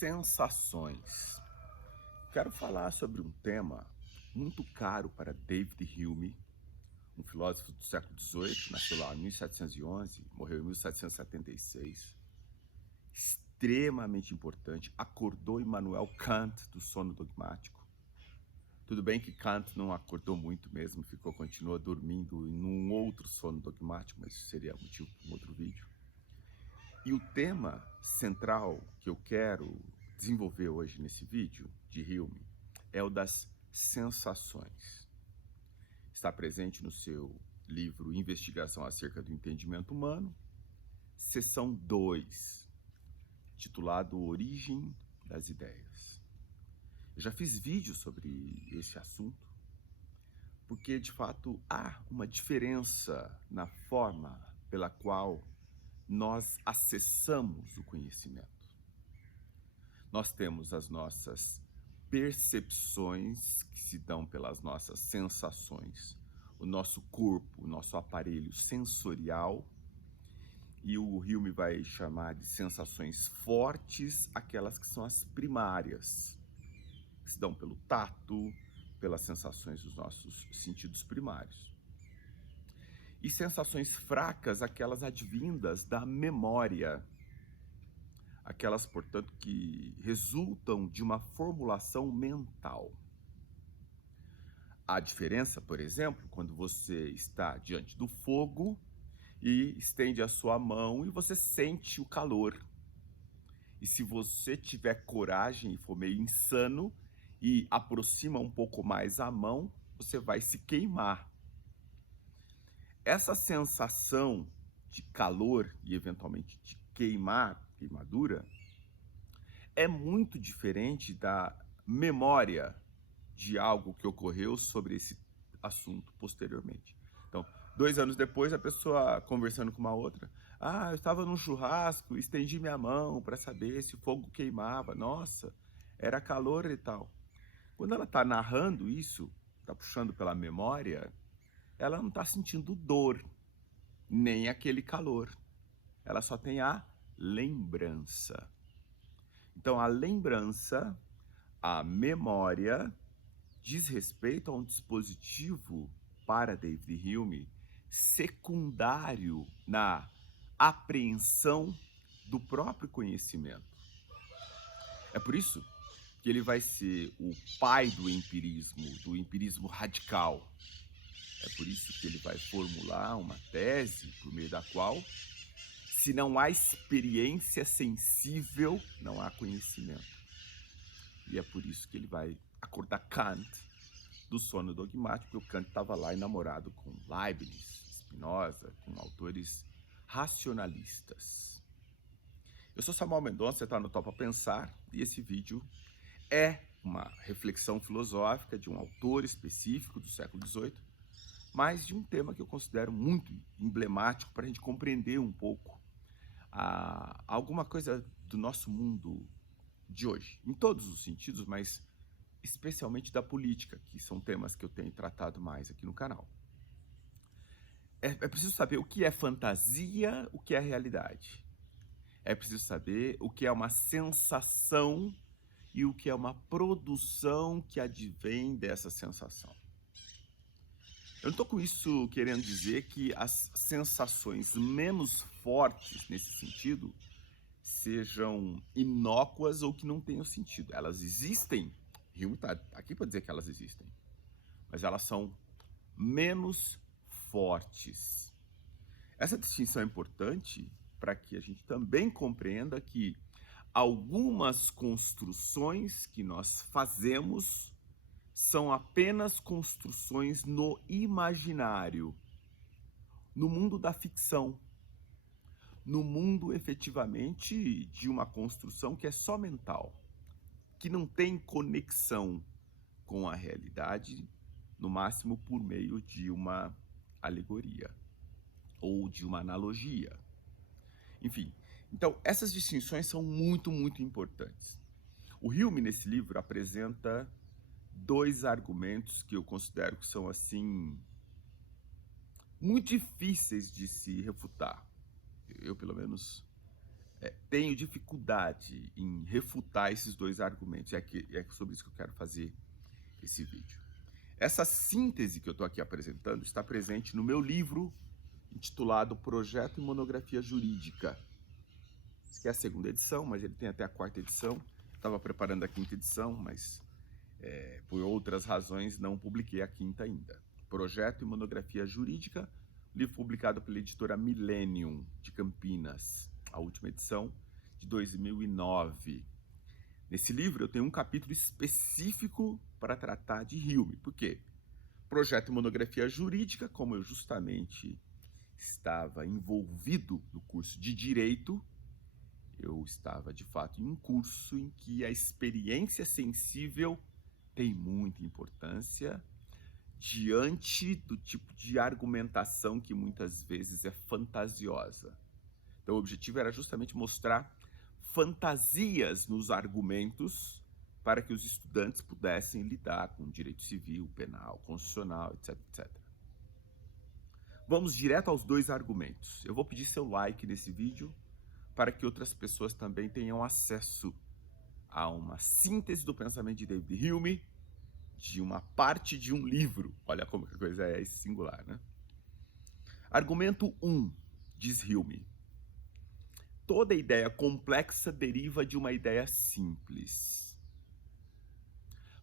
Sensações. Quero falar sobre um tema muito caro para David Hume, um filósofo do século XVIII, nasceu lá em 1711, morreu em 1776. Extremamente importante, acordou Immanuel Kant do sono dogmático. Tudo bem que Kant não acordou muito mesmo, continuou dormindo em um outro sono dogmático, mas isso seria motivo para um outro vídeo. E o tema central que eu quero desenvolver hoje nesse vídeo de Hume é o das sensações. Está presente no seu livro Investigação acerca do Entendimento Humano, seção 2, titulado Origem das Ideias. Eu já fiz vídeos sobre esse assunto, porque de fato há uma diferença na forma pela qual nós acessamos o conhecimento. Nós temos as nossas percepções que se dão pelas nossas sensações, o nosso corpo, o nosso aparelho sensorial, e o Hume vai chamar de sensações fortes aquelas que são as primárias, que se dão pelo tato, pelas sensações dos nossos sentidos primários. E sensações fracas, aquelas advindas da memória, aquelas, portanto, que resultam de uma formulação mental. A diferença, por exemplo, quando você está diante do fogo e estende a sua mão e você sente o calor. E se você tiver coragem e for meio insano e aproxima um pouco mais a mão, você vai se queimar. Essa sensação de calor e eventualmente de queimadura, é muito diferente da memória de algo que ocorreu sobre esse assunto posteriormente. Então, 2 anos depois, a pessoa conversando com uma outra, eu estava num churrasco, estendi minha mão para saber se o fogo queimava, nossa, era calor e tal. Quando ela está narrando isso, está puxando pela memória, ela não está sentindo dor, nem aquele calor. Ela só tem a lembrança. Então, a lembrança, a memória, diz respeito a um dispositivo, para David Hume, secundário na apreensão do próprio conhecimento. É por isso que ele vai ser o pai do empirismo radical. É por isso que ele vai formular uma tese por meio da qual, se não há experiência sensível, não há conhecimento. E é por isso que ele vai acordar Kant do sono dogmático, porque o Kant estava lá enamorado com Leibniz, Spinoza, com autores racionalistas. Eu sou Samuel Mendonça, você está no Topa Pensar, e esse vídeo é uma reflexão filosófica de um autor específico do século XVIII, mas de um tema que eu considero muito emblemático para a gente compreender um pouco alguma coisa do nosso mundo de hoje, em todos os sentidos, mas especialmente da política, que são temas que eu tenho tratado mais aqui no canal. É preciso saber o que é fantasia, o que é realidade. É preciso saber o que é uma sensação e o que é uma produção que advém dessa sensação. Eu não estou com isso querendo dizer que as sensações menos fortes nesse sentido sejam inócuas ou que não tenham sentido. Elas existem, Hume está aqui para dizer que elas existem, mas elas são menos fortes. Essa distinção é importante para que a gente também compreenda que algumas construções que nós fazemos são apenas construções no imaginário, no mundo da ficção, no mundo efetivamente de uma construção que é só mental, que não tem conexão com a realidade, no máximo por meio de uma alegoria ou de uma analogia. Enfim, então essas distinções são muito, muito importantes. O Hume, nesse livro, apresenta 2 argumentos que eu considero que são, assim, muito difíceis de se refutar. Eu, pelo menos, tenho dificuldade em refutar esses dois argumentos. É sobre isso que eu quero fazer esse vídeo. Essa síntese que eu estou aqui apresentando está presente no meu livro intitulado Projeto e Monografia Jurídica. Essa é a segunda edição, mas ele tem até a quarta edição. Estava preparando a quinta edição, mas por outras razões não publiquei a quinta ainda. Projeto e Monografia Jurídica, livro publicado pela editora Millennium, de Campinas, a última edição de 2009. Nesse livro eu tenho um capítulo específico para tratar de Hume. Por quê? Projeto e Monografia Jurídica, como eu justamente estava envolvido no curso de Direito, eu estava de fato em um curso em que a experiência sensível tem muita importância diante do tipo de argumentação que muitas vezes é fantasiosa. Então o objetivo era justamente mostrar fantasias nos argumentos para que os estudantes pudessem lidar com direito civil, penal, constitucional, etc, etc. Vamos direto aos dois argumentos. Eu vou pedir seu like nesse vídeo para que outras pessoas também tenham acesso a uma síntese do pensamento de David Hume, de uma parte de um livro. Olha como que a coisa é singular, né? Argumento 1, diz Hume. Toda ideia complexa deriva de uma ideia simples.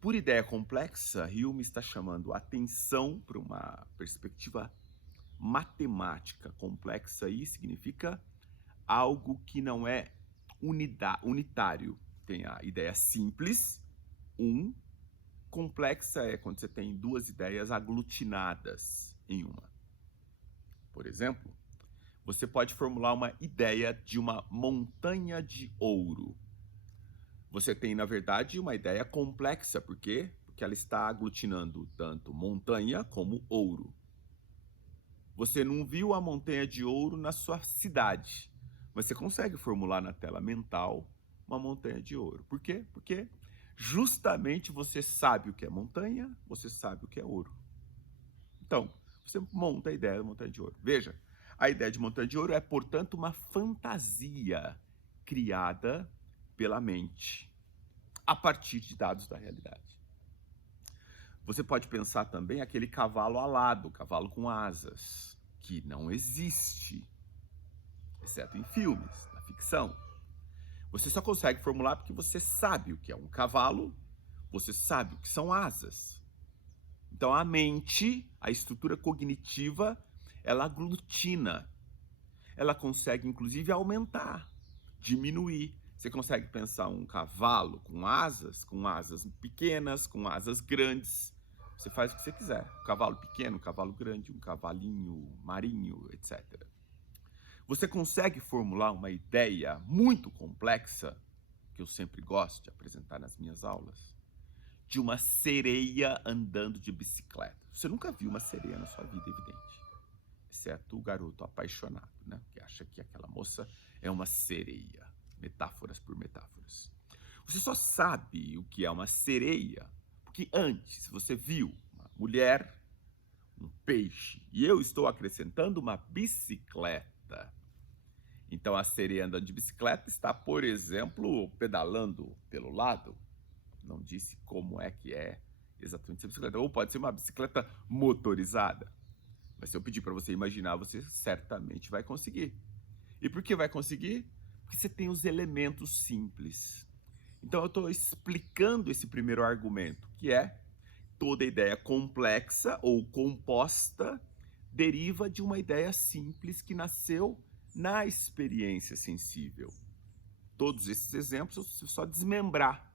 Por ideia complexa, Hume está chamando a atenção para uma perspectiva matemática. Complexa aí significa algo que não é unitário. Tem a ideia simples, complexa é quando você tem duas ideias aglutinadas em uma. Por exemplo, você pode formular uma ideia de uma montanha de ouro. Você tem, na verdade, uma ideia complexa. Por quê? Porque ela está aglutinando tanto montanha como ouro. Você não viu a montanha de ouro na sua cidade, mas você consegue formular na tela mental uma montanha de ouro. Por quê? Porque justamente você sabe o que é montanha, você sabe o que é ouro. Então, você monta a ideia da montanha de ouro. Veja, a ideia de montanha de ouro é, portanto, uma fantasia criada pela mente a partir de dados da realidade. Você pode pensar também aquele cavalo alado, cavalo com asas, que não existe, exceto em filmes, na ficção. Você só consegue formular porque você sabe o que é um cavalo, você sabe o que são asas. Então a mente, a estrutura cognitiva, ela aglutina. Ela consegue inclusive aumentar, diminuir. Você consegue pensar um cavalo com asas pequenas, com asas grandes. Você faz o que você quiser. Um cavalo pequeno, um cavalo grande, um cavalinho marinho, etc. Você consegue formular uma ideia muito complexa, que eu sempre gosto de apresentar nas minhas aulas, de uma sereia andando de bicicleta. Você nunca viu uma sereia na sua vida, evidente. Exceto o garoto apaixonado, né? Que acha que aquela moça é uma sereia. Metáforas por metáforas. Você só sabe o que é uma sereia porque antes você viu uma mulher, um peixe, e eu estou acrescentando uma bicicleta. Então a sereia andando de bicicleta está, por exemplo, pedalando pelo lado. Não disse como é que é exatamente essa bicicleta. Ou pode ser uma bicicleta motorizada. Mas se eu pedir para você imaginar, você certamente vai conseguir. E por que vai conseguir? Porque você tem os elementos simples. Então eu estou explicando esse primeiro argumento, que é toda ideia complexa ou composta deriva de uma ideia simples que nasceu na experiência sensível. Todos esses exemplos eu só desmembrar.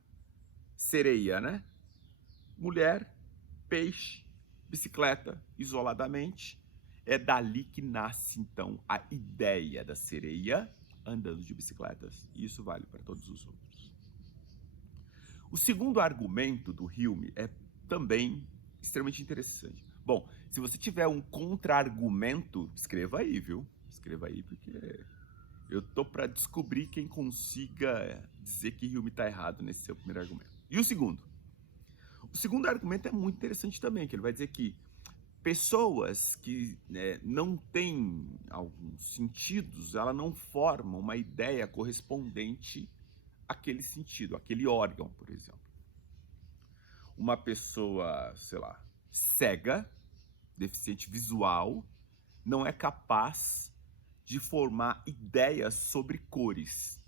Sereia, né? Mulher, peixe, bicicleta, isoladamente. É dali que nasce, então, a ideia da sereia andando de bicicletas. E isso vale para todos os outros. O segundo argumento do Hume é também extremamente interessante. Bom, se você tiver um contra-argumento, escreva aí, viu? Escreva aí, porque eu tô para descobrir quem consiga dizer que Hume está errado nesse seu primeiro argumento. E o segundo? O segundo argumento é muito interessante também, que ele vai dizer que Pessoas que não têm alguns sentidos, ela não formam uma ideia correspondente àquele sentido, àquele órgão, por exemplo. Uma pessoa, sei lá, cega, deficiente visual, não é capaz de formar ideias sobre cores.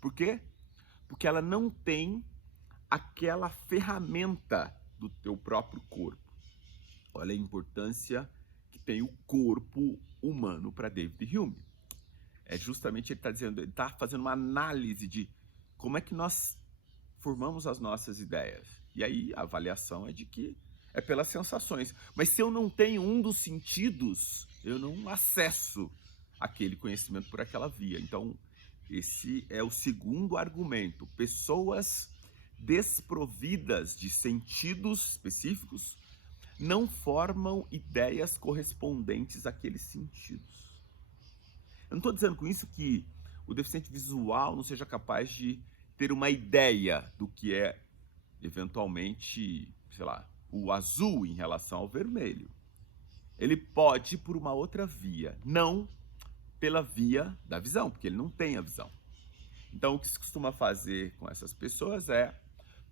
Por quê? Porque ela não tem aquela ferramenta do teu próprio corpo. Olha a importância que tem o corpo humano para David Hume. É justamente ele está dizendo, ele está fazendo uma análise de como é que nós formamos as nossas ideias. E aí a avaliação é de que é pelas sensações. Mas se eu não tenho um dos sentidos, eu não acesso aquele conhecimento por aquela via. Então, esse é o segundo argumento. Pessoas desprovidas de sentidos específicos não formam ideias correspondentes àqueles sentidos. Eu não estou dizendo com isso que o deficiente visual não seja capaz de ter uma ideia do que é, eventualmente, sei lá, o azul em relação ao vermelho. Ele pode ir por uma outra via, não pela via da visão, porque ele não tem a visão. Então, o que se costuma fazer com essas pessoas é,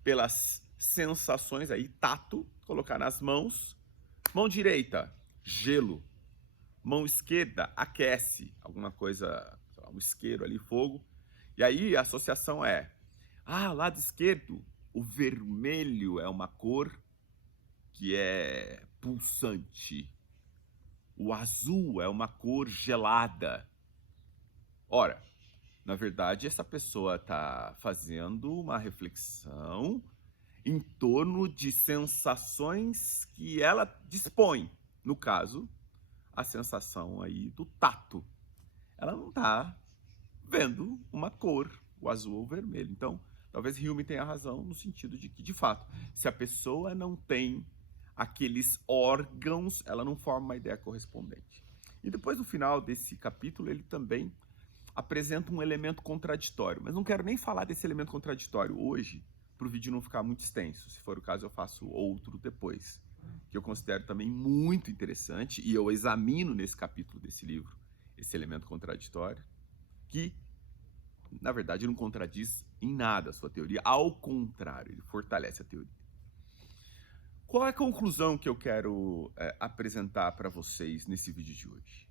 pelas sensações aí, tato, colocar nas mãos. Mão direita, gelo. Mão esquerda, aquece. Alguma coisa, sei lá, um isqueiro ali, fogo. E aí a associação é, lado esquerdo, o vermelho é uma cor que é pulsante. O azul é uma cor gelada. Ora, na verdade, essa pessoa está fazendo uma reflexão em torno de sensações que ela dispõe. No caso, a sensação aí do tato. Ela não está vendo uma cor, o azul ou o vermelho. Então, talvez Hume tenha razão no sentido de que, de fato, se a pessoa não tem aqueles órgãos, ela não forma uma ideia correspondente. E depois, no final desse capítulo, ele também apresenta um elemento contraditório. Mas não quero nem falar desse elemento contraditório hoje, para o vídeo não ficar muito extenso. Se for o caso, eu faço outro depois, que eu considero também muito interessante, e eu examino nesse capítulo desse livro esse elemento contraditório, que, na verdade, não contradiz em nada a sua teoria, ao contrário, ele fortalece a teoria. Qual é a conclusão que eu quero apresentar para vocês nesse vídeo de hoje?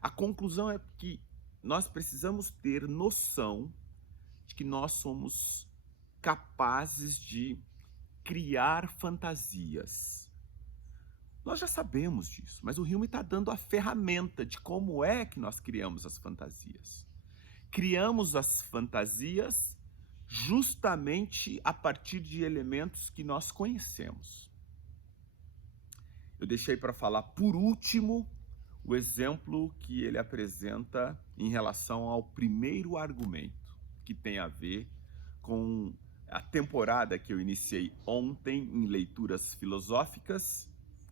A conclusão é que nós precisamos ter noção de que nós somos capazes de criar fantasias. Nós já sabemos disso, mas o Hume está dando a ferramenta de como é que nós criamos as fantasias. Criamos as fantasias justamente a partir de elementos que nós conhecemos. Eu deixei para falar por último o exemplo que ele apresenta em relação ao primeiro argumento, que tem a ver com a temporada que eu iniciei ontem em leituras filosóficas.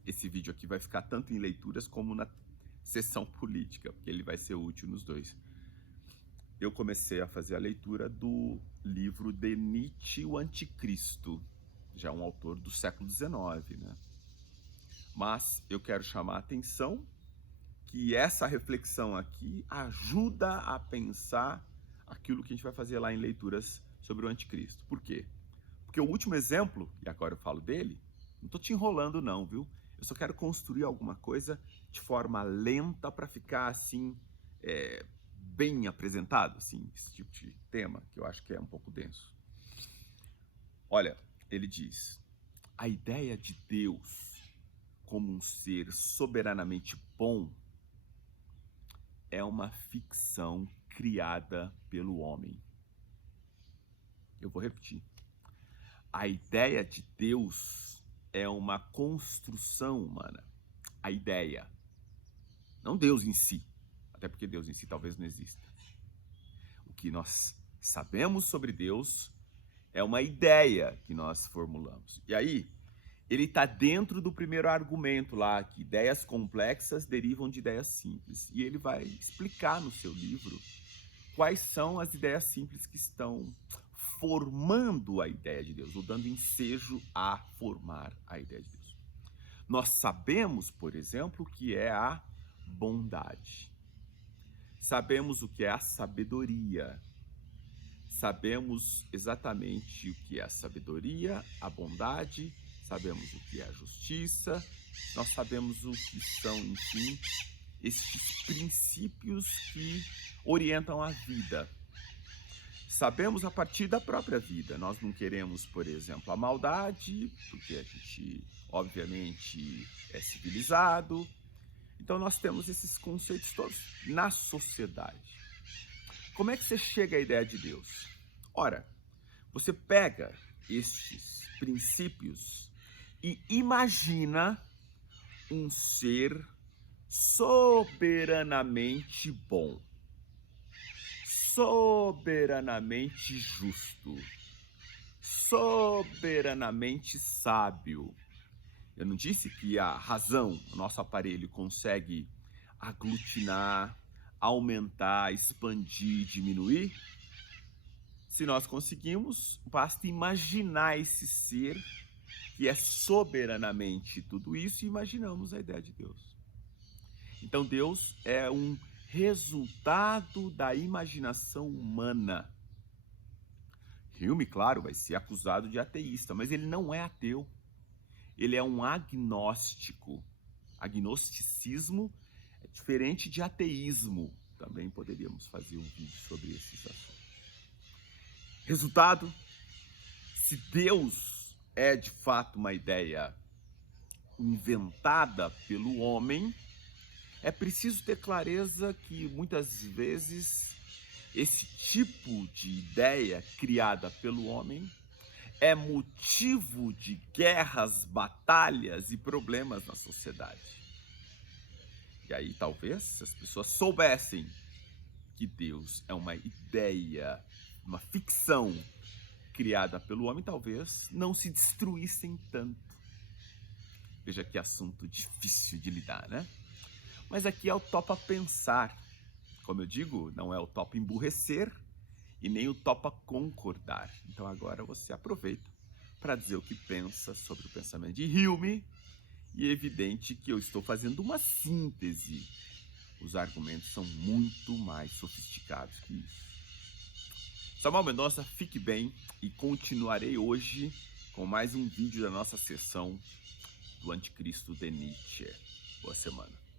Esse vídeo aqui vai ficar tanto em leituras como na sessão política, porque ele vai ser útil nos dois. Eu comecei a fazer a leitura do livro de Nietzsche, o Anticristo, já um autor do século XIX, né? Mas eu quero chamar a atenção que essa reflexão aqui ajuda a pensar aquilo que a gente vai fazer lá em leituras sobre o Anticristo. Por quê? Porque o último exemplo, e agora eu falo dele, não estou te enrolando não, viu? Eu só quero construir alguma coisa de forma lenta para ficar assim, bem apresentado, assim, esse tipo de tema, que eu acho que é um pouco denso. Olha, ele diz, a ideia de Deus como um ser soberanamente bom é uma ficção criada pelo homem. Eu vou repetir. A ideia de Deus é uma construção humana. A ideia. Não Deus em si. Até porque Deus em si talvez não exista. O que nós sabemos sobre Deus é uma ideia que nós formulamos. E aí, ele está dentro do primeiro argumento lá, que ideias complexas derivam de ideias simples. E ele vai explicar no seu livro quais são as ideias simples que estão formando a ideia de Deus, ou dando ensejo a formar a ideia de Deus. Nós sabemos, por exemplo, o que é a bondade. Sabemos o que é a sabedoria. Sabemos exatamente o que é a sabedoria, a bondade, sabemos o que é a justiça, nós sabemos o que são, enfim, estes princípios que orientam a vida. Sabemos a partir da própria vida. Nós não queremos, por exemplo, a maldade, porque a gente, obviamente, é civilizado. Então, nós temos esses conceitos todos na sociedade. Como é que você chega à ideia de Deus? Ora, você pega estes princípios e imagina um ser soberanamente bom, soberanamente justo, soberanamente sábio. Eu não disse que a razão, o nosso aparelho, consegue aglutinar, aumentar, expandir, diminuir? Se nós conseguimos, basta imaginar esse ser que é soberanamente tudo isso e imaginamos a ideia de Deus. Então Deus é um resultado da imaginação humana. Hume, claro, vai ser acusado de ateísta, mas ele não é ateu. Ele é um agnóstico. Agnosticismo é diferente de ateísmo. Também poderíamos fazer um vídeo sobre esses assuntos. Resultado, se Deus é de fato uma ideia inventada pelo homem, é preciso ter clareza que muitas vezes esse tipo de ideia criada pelo homem é motivo de guerras, batalhas e problemas na sociedade. E aí talvez se as pessoas soubessem que Deus é uma ideia, uma ficção criada pelo homem, talvez não se destruíssem tanto. Veja que assunto difícil de lidar, né? Mas aqui é o topa pensar. Como eu digo, não é o topa emburrecer e nem o topa concordar. Então agora você aproveita para dizer o que pensa sobre o pensamento de Hume. E é evidente que eu estou fazendo uma síntese. Os argumentos são muito mais sofisticados que isso. Samuel Mendonça, fique bem e continuarei hoje com mais um vídeo da nossa sessão do Anticristo de Nietzsche. Boa semana.